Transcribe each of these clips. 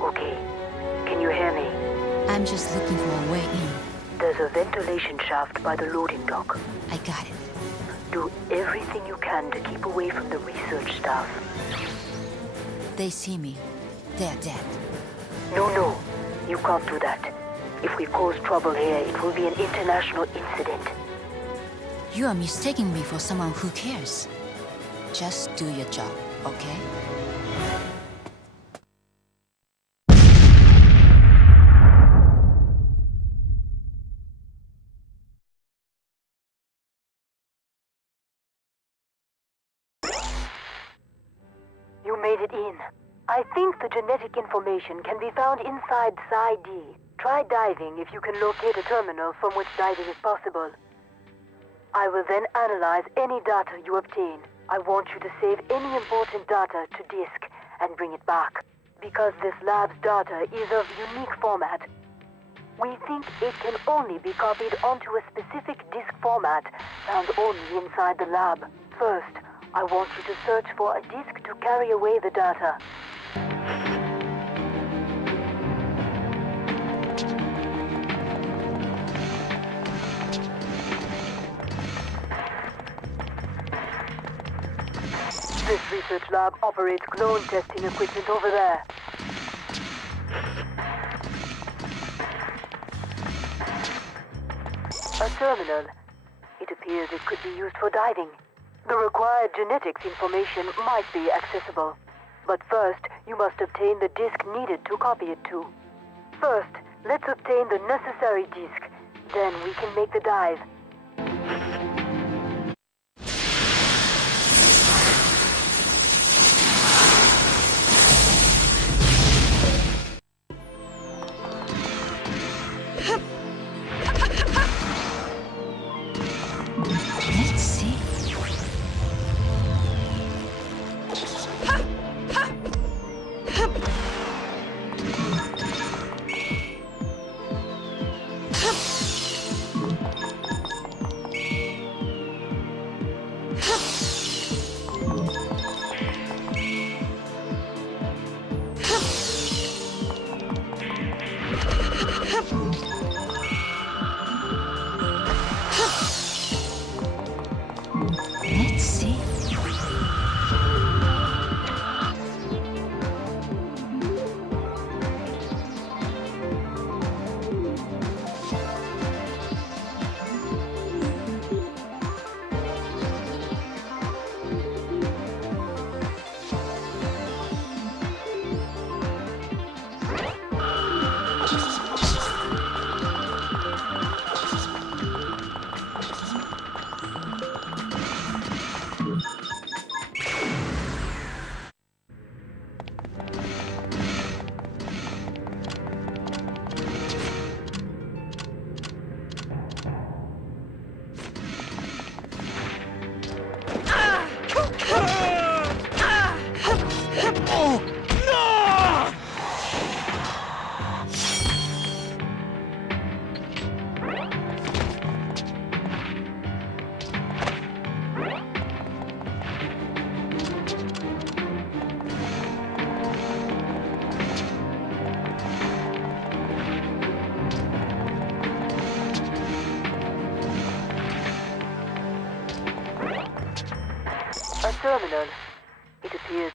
Okay. Can you hear me? I'm just looking for a way in. There's a ventilation shaft by the loading dock. I got it. Do everything you can to keep away from the research staff. They see me. They're dead. No. You can't do that. If we cause trouble here, it will be an international incident. You are mistaking me for someone who cares. Just do your job, okay? You made it in. I think the genetic information can be found inside Psi D. Try diving if you can locate a terminal from which diving is possible. I will then analyze any data you obtain. I want you to save any important data to disk and bring it back. Because this lab's data is of unique format, we think it can only be copied onto a specific disk format found only inside the lab. First, I want you to search for a disk to carry away the data. This research lab operates clone testing equipment over there. A terminal. It appears it could be used for diving. The required genetics information might be accessible. But first, you must obtain the disk needed to copy it to. First, let's obtain the necessary disk. Then we can make the dive. Let's see. Let's see. A terminal. It appears.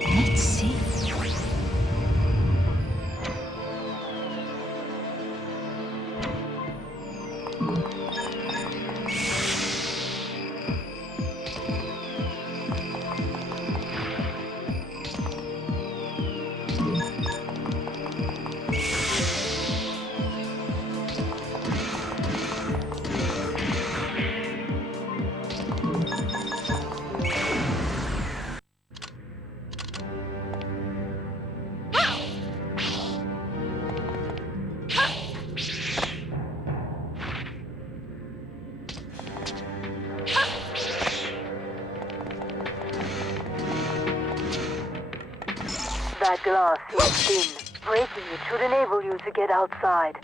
Let's see. That glass seems thin. Breaking it should enable you to get outside.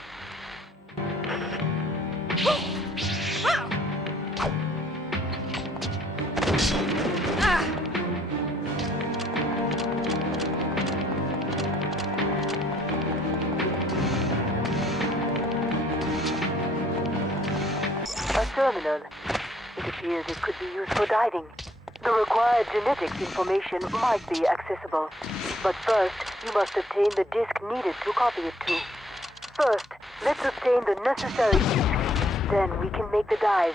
A terminal. It appears it could be used for diving. The required genetics information might be accessible. But first, you must obtain the disk needed to copy it to. First, let's obtain the necessary disk. Then we can make the dive.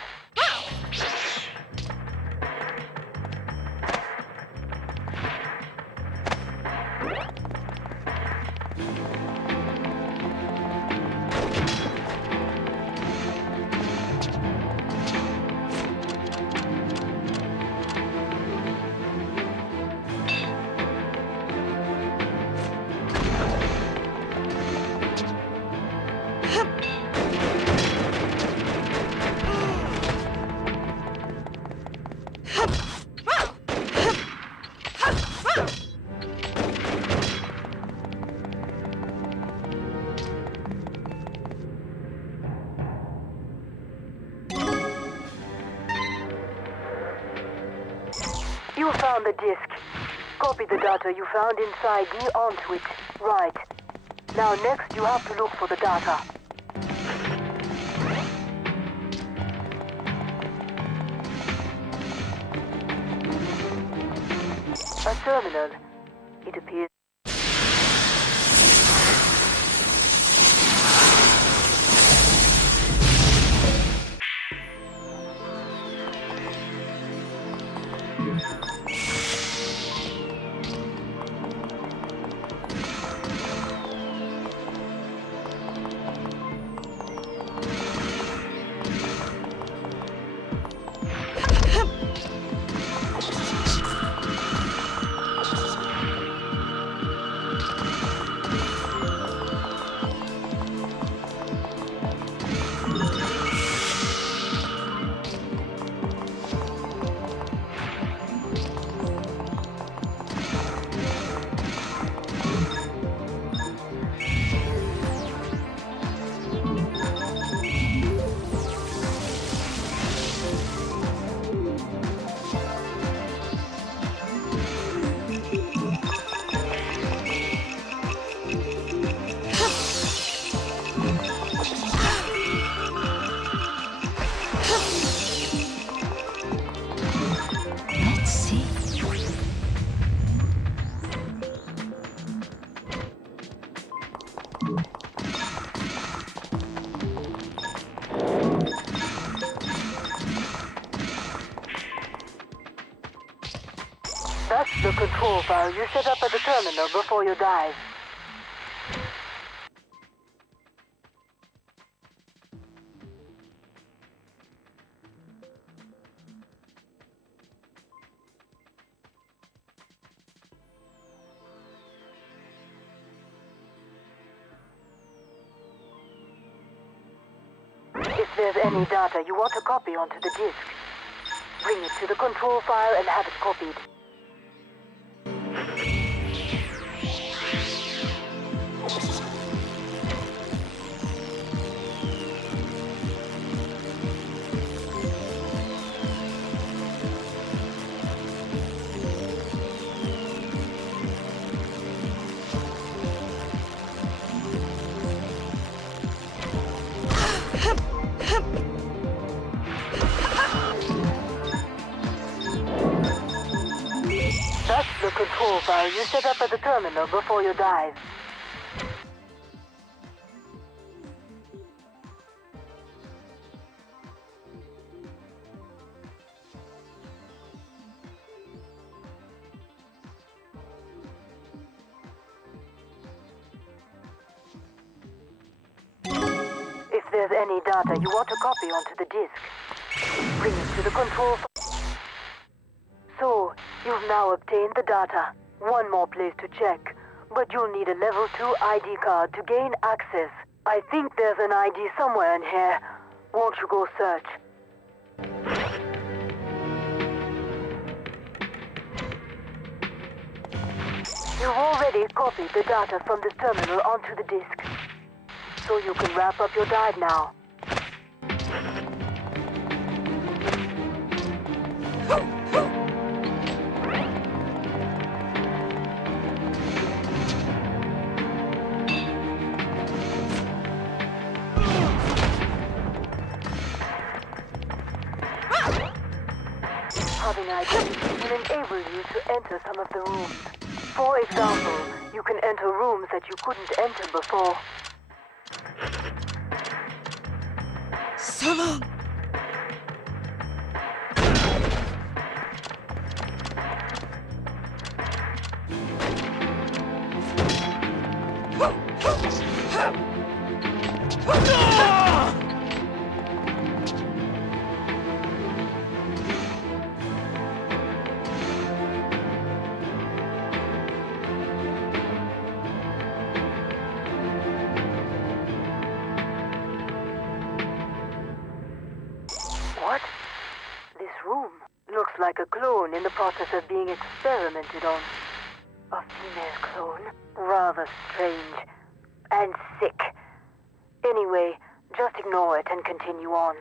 You found the disk. Copy the data you found inside D onto it. Right. Now next you have to look for the data. A terminal. It appears. That's the control file you set up at the terminal before you dive. If there's any data you want to copy onto the disk, bring it to the control file and have it copied. The control file you set up at the terminal before you dive. If there's any data you want to copy onto the disk, bring it to the control file. So, you've now obtained the data. One more place to check, but you'll need a level 2 ID card to gain access. I think there's an ID somewhere in here. Won't you go search? You've already copied the data from this terminal onto the disk, so you can wrap up your dive now. Having ID will enable you to enter some of the rooms. For example, you can enter rooms that you couldn't enter before. Someone! What? This room looks like a clone in the process of being experimented on. A female clone? Rather strange. And sick. Anyway, just ignore it and continue on.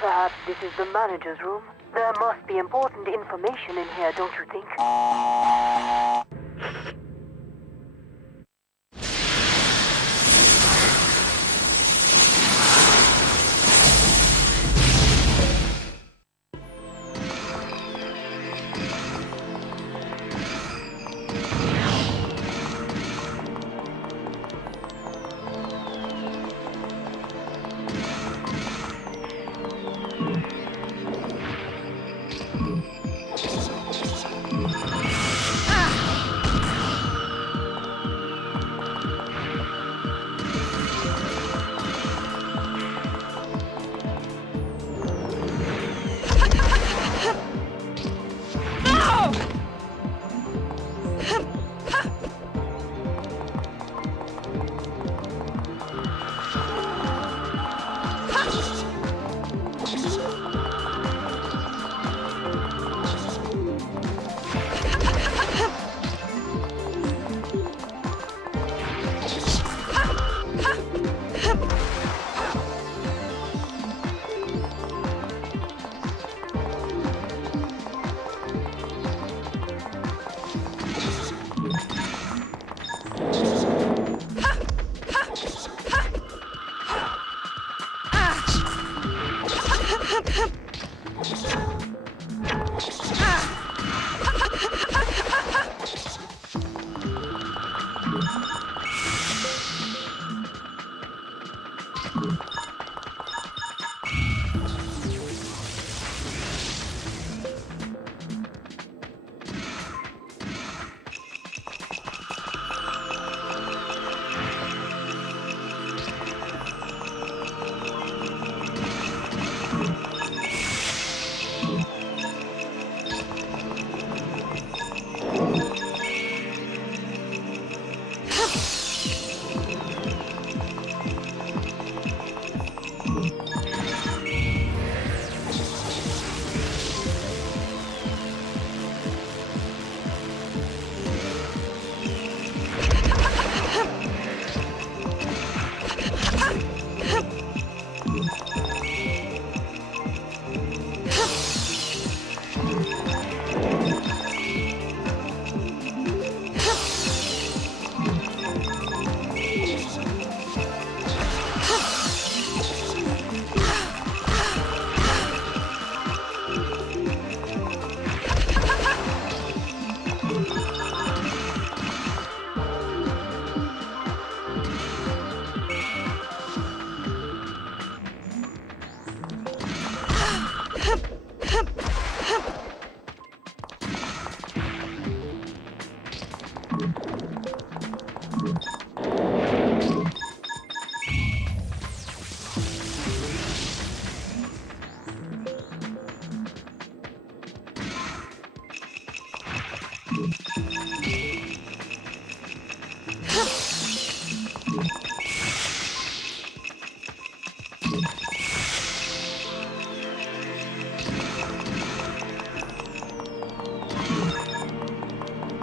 Perhaps this is the manager's room. There must be important information in here, don't you think?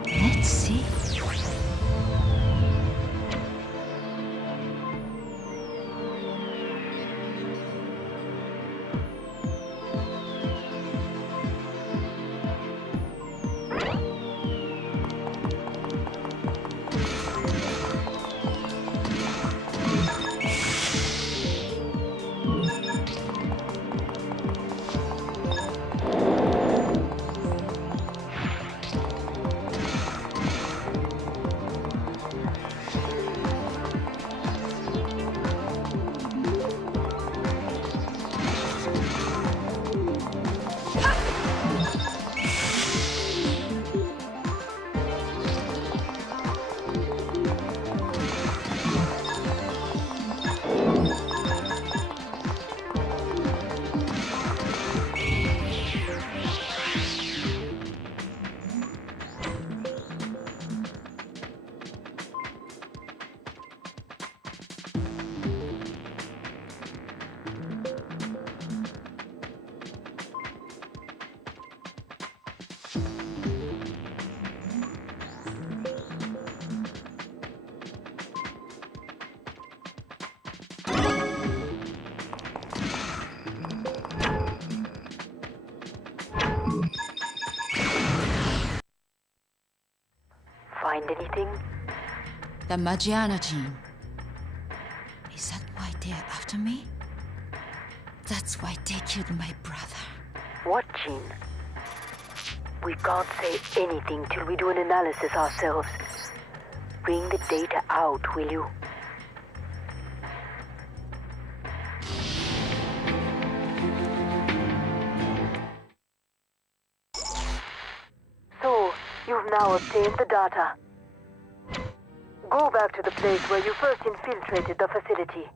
Let's see. Find anything? The Magiana gene. Is that why they're after me? That's why they killed my brother. What gene? We can't say anything till we do an analysis ourselves. Bring the data out, will you? So, you've now obtained the data. Go back to the place where you first infiltrated the facility.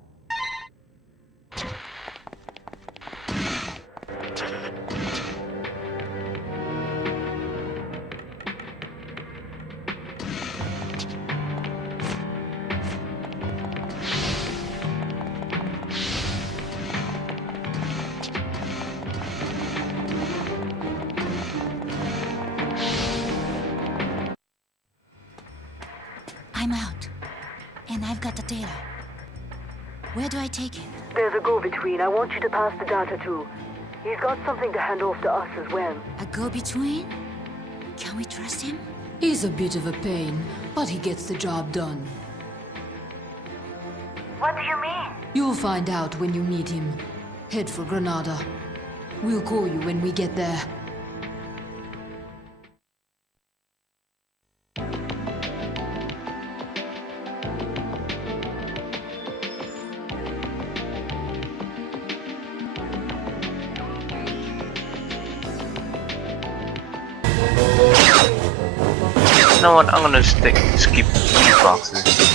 I'm out. And I've got the data. Where do I take it? There's a go-between I want you to pass the data to. He's got something to hand off to us as well. A go-between? Can we trust him? He's a bit of a pain, but he gets the job done. What do you mean? You'll find out when you meet him. Head for Granada. We'll call you when we get there. You know what? I'm gonna skip these boxes.